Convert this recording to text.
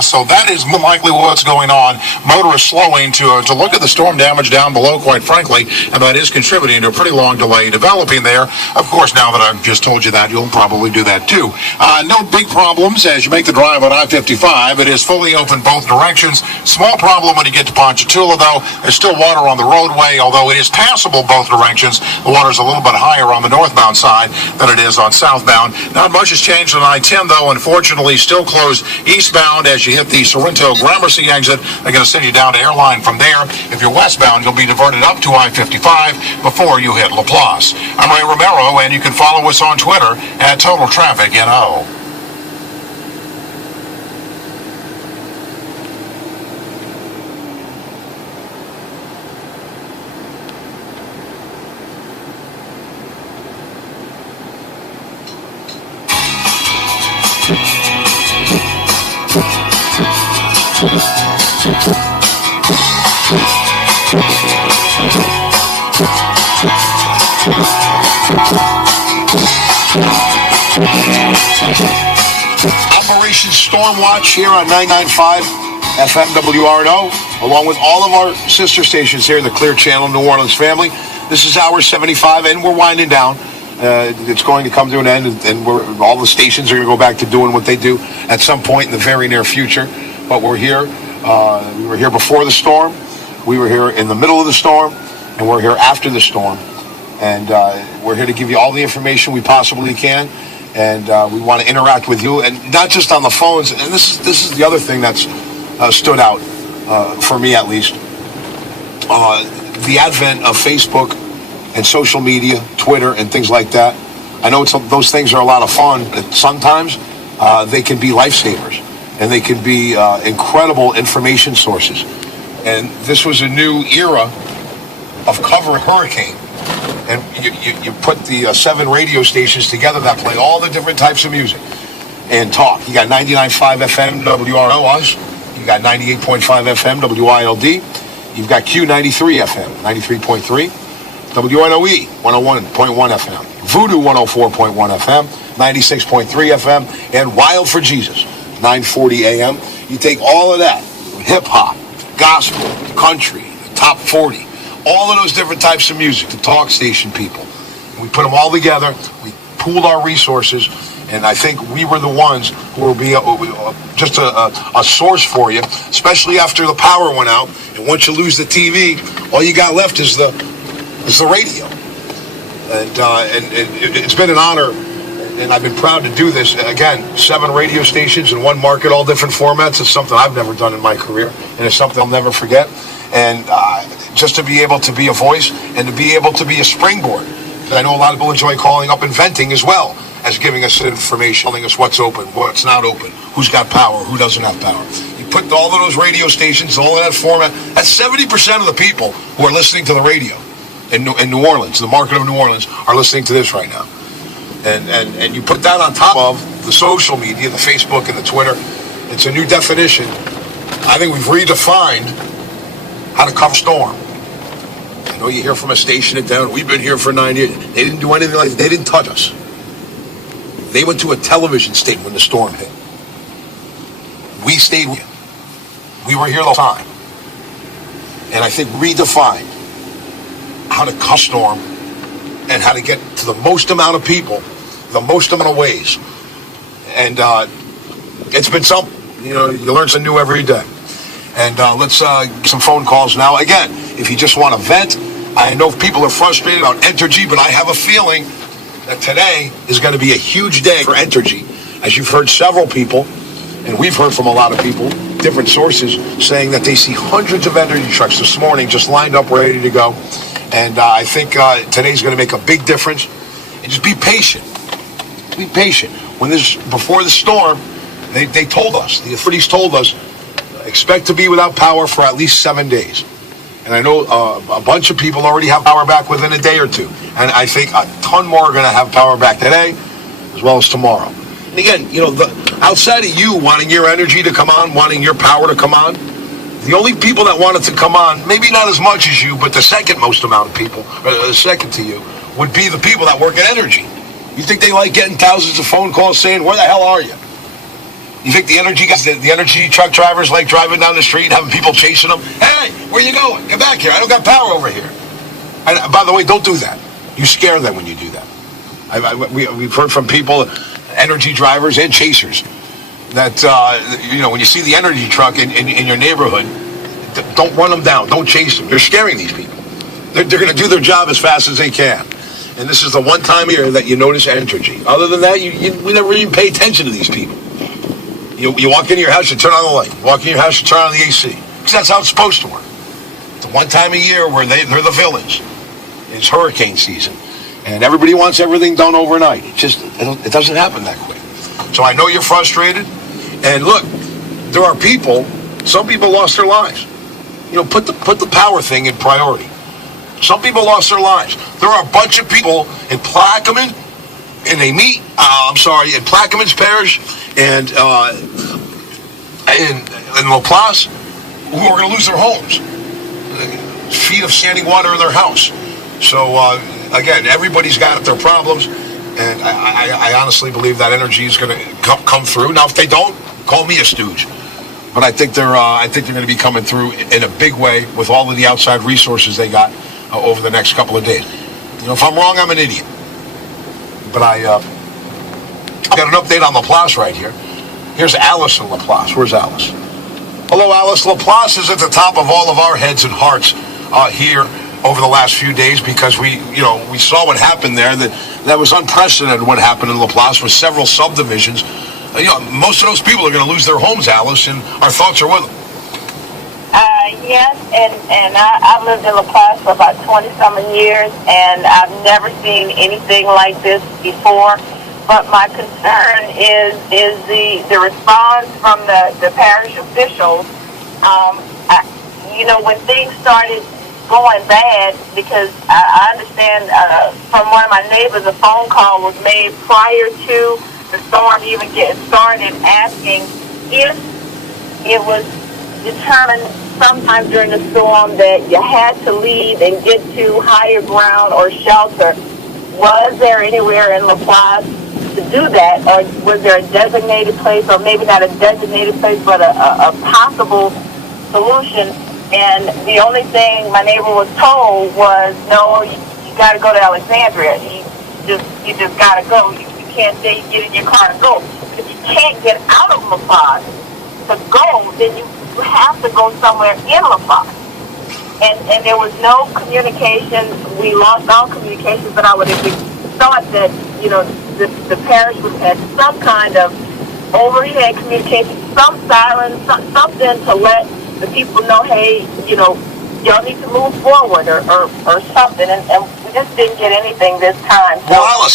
fast. So that is more likely what's going on. Motorists slowing to look at the storm damage down below, quite frankly, and that is contributing to a pretty long delay developing there. Of course, now that I've just told you that, you'll probably do that too. No big problems as you make the drive on I-55. It is fully open both directions. Small problem when you get to Ponchatoula, though. There's still water on the roadway, although it is passable both directions. The water's a little bit higher on the northbound side than it is on southbound. Not much has changed on I-10, though. Unfortunately, still closed eastbound as you hit the Sorrento Gramercy exit. They're going to send you down to Airline from there. If you're westbound, you'll be diverted up to I-55 before you hit LaPlace. I'm Ray Romero, and you can follow us on Twitter at Total Traffic NO. Operation Stormwatch here on 99.5 FM WRNO, along with all of our sister stations here, the Clear Channel New Orleans family. This is hour 75, and we're winding down. It's going to come to an end, and all the stations are going to go back to doing what they do at some point in the very near future. But we're here. We were here before the storm. We were here in the middle of the storm, and we're here after the storm. And we're here to give you all the information we possibly can. And we want to interact with you, and not just on the phones. And this is the other thing that's stood out for me, at least. The advent of Facebook and social media, Twitter, and things like that. I know those things are a lot of fun, but sometimes they can be lifesavers, and they can be incredible information sources. And this was a new era of covering hurricane. And you put the 7 radio stations together that play all the different types of music and talk. You got 99.5 FM WRNO, us. You got 98.5 FM WILD. You've got Q93 FM, 93.3. WNOE, 101.1 FM. Voodoo, 104.1 FM. 96.3 FM. And Wild for Jesus, 940 AM. You take all of that, hip-hop, gospel, country, top 40, all of those different types of music, the talk station people. We put them all together. We pooled our resources, and I think we were the ones who will be just a source for you, especially after the power went out. And once you lose the TV, all you got left is the radio. And it's been an honor, and I've been proud to do this. Again, 7 radio stations in one market, all different formats. It's something I've never done in my career, and it's something I'll never forget. And just to be able to be a voice and to be able to be a springboard. I know a lot of people enjoy calling up and venting as well as giving us information, telling us what's open, what's not open, who's got power, who doesn't have power. You put all of those radio stations, all of that format, that's 70% of the people who are listening to the radio in New Orleans, the market of New Orleans, are listening to this right now. And you put that on top of the social media, the Facebook and the Twitter. It's a new definition. I think we've redefined how to cover storm. I know you hear from a station in town, we've been here for 9 years. They didn't do anything like that. They didn't touch us. They went to a television station when the storm hit. We stayed with you. We were here the whole time. And I think redefined how to cover storm and how to get to the most amount of people, the most amount of ways. And it's been something. You know, you learn something new every day. And let's get some phone calls now. Again, if you just want to vent, I know people are frustrated about Entergy, but I have a feeling that today is going to be a huge day for Entergy. As you've heard several people, and we've heard from a lot of people, different sources, saying that they see hundreds of Entergy trucks this morning just lined up, ready to go. And I think today's going to make a big difference. And just be patient. Be patient. Before the storm, they told us, the authorities told us, expect to be without power for at least 7 days. And I know a bunch of people already have power back within a day or two. And I think a ton more are going to have power back today as well as tomorrow. And again, you know, outside of you wanting your energy to come on, wanting your power to come on, the only people that want it to come on, maybe not as much as you, but the second most amount of people, or second to you, would be the people that work at Entergy. You think they like getting thousands of phone calls saying, where the hell are you? You think the energy guys, the energy truck drivers like driving down the street, having people chasing them? Hey, where you going? Get back here. I don't got power over here. And by the way, don't do that. You scare them when you do that. We've heard from people, energy drivers and chasers, that, when you see the energy truck in your neighborhood, don't run them down. Don't chase them. You're scaring these people. They're going to do their job as fast as they can. And this is the one time a year that you notice Entergy. Other than that, we never even pay attention to these people. You walk into your house, you turn on the light. You walk in your house, you turn on the AC. Because that's how it's supposed to work. It's the one time a year where they're the villains. It's hurricane season. And everybody wants everything done overnight. It doesn't happen that quick. So I know you're frustrated. And look, there are people, some people lost their lives. Put the power thing in priority. Some people lost their lives. There are a bunch of people in Plaquemine, in Plaquemine's parish, and in Laplace, who are going to lose their homes. Feet of standing water in their house. So, again, everybody's got their problems, and I honestly believe that energy is going to come through. Now, if they don't, call me a stooge. But I think they're going to be coming through in a big way with all of the outside resources they got over the next couple of days. If I'm wrong, I'm an idiot. But I've got an update on Laplace right here. Here's Alice in Laplace. Where's Alice? Hello, Alice. Laplace is at the top of all of our heads and hearts here over the last few days because we saw what happened there. That was unprecedented what happened in Laplace with several subdivisions. Most of those people are going to lose their homes, Alice, and our thoughts are with them. Yes, and I've lived in Laplace for about 20-something years, and I've never seen anything like this before. But my concern is the response from the parish officials. When things started going bad, because I understand from one of my neighbors, a phone call was made prior to the storm even getting started, asking if it was determined sometime during the storm that you had to leave and get to higher ground or shelter. Was there anywhere in Laplace to do that, or was there a designated place, or maybe not a designated place, but a possible solution? And the only thing my neighbor was told was, no, you got to go to Alexandria. You just got to go. You can't say you get in your car and go. If you can't get out of Laplace to go, then you have to go somewhere in Laplace. And there was no communication. We lost all communication, but I would have thought that, the parish would have had some kind of overhead communication, some siren, something to let the people know, hey, y'all need to move forward or something. And we just didn't get anything this time. So, well, Alice,